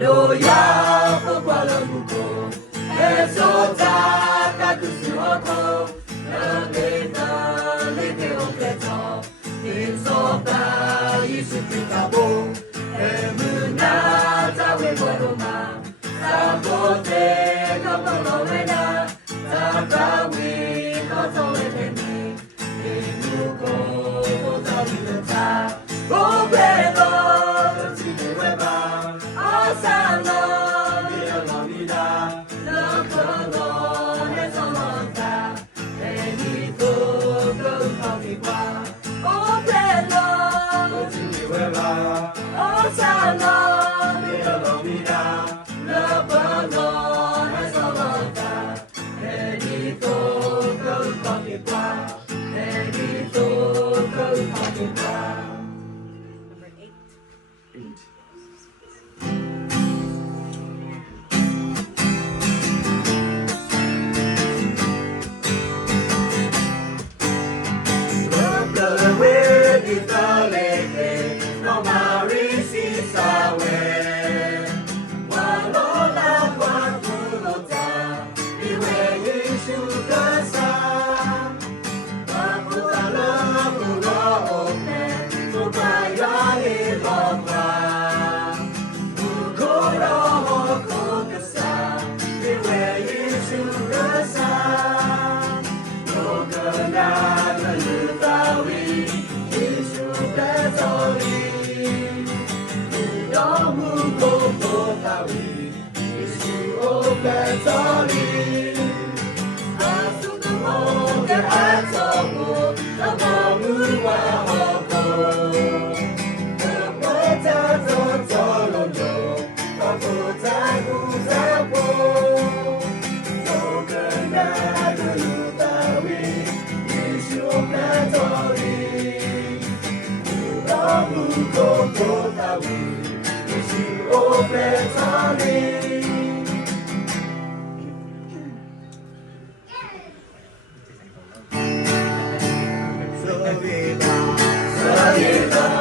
Doya pokwala muko esota kakusuoko nageta leke oketo insota yisupikabo emuna tawe goroma sabote kapolowena takawi kotoweteni inuko otawileta obelo tiweba Osano, Dio Lomida, Lokono, Hezolonta, Benito, Goupamiwa, Obelo, Otiniweba, Osano, Dio Lomida, Lokono, Hezolonta, Benito, Goupamiwa, Benito, Goupamiwa. Number 8. Salida,